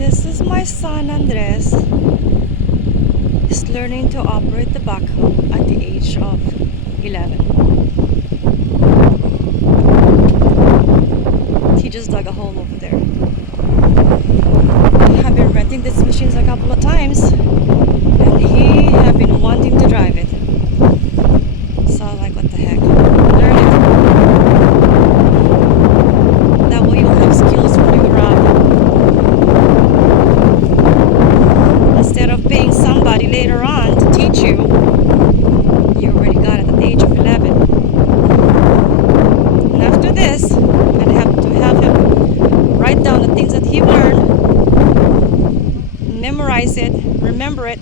This is my son Andres. He's learning to operate the backhoe at the age of 11. He just dug a hole over there. I've been renting these machines a couple of times and he have been wanting to drive it. So I'm like, what the heck? Learn it. That way you'll have skills when you grow up. Instead of paying somebody later on to teach you, you already got it at the age of 11. And after this, I'm going to have him write down the things that he learned, memorize it, remember it,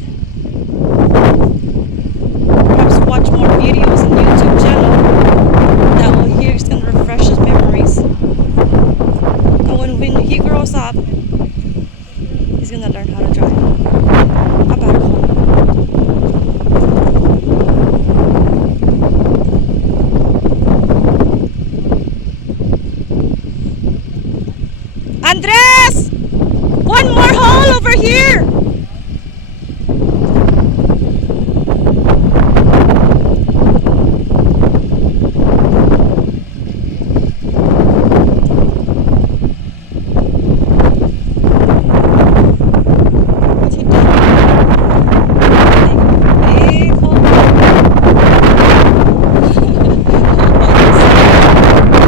perhaps watch more videos on YouTube channel that will he's going to refresh his memories. And when he grows up, he's going to learn how to drive a backhoe. Andres! One more hole over here! What's he doing? Big hole.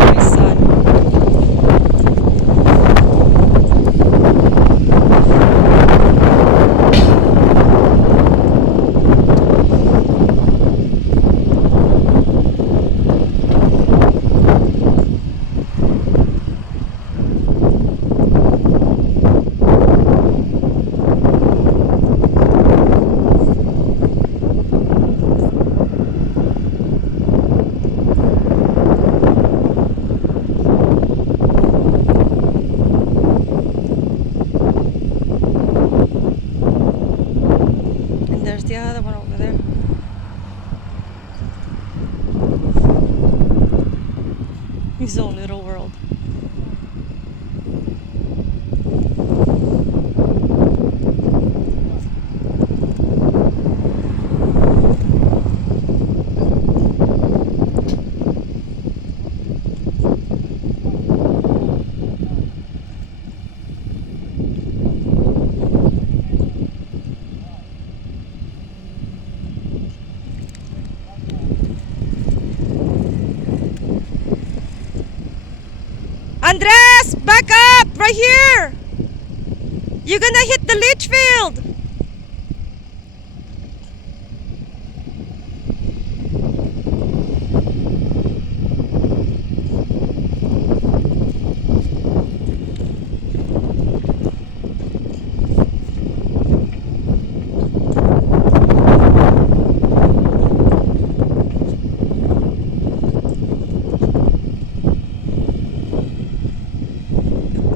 My son. There's the other one over there. His own little world. Andres, back up! Right here! You're gonna hit the leach field!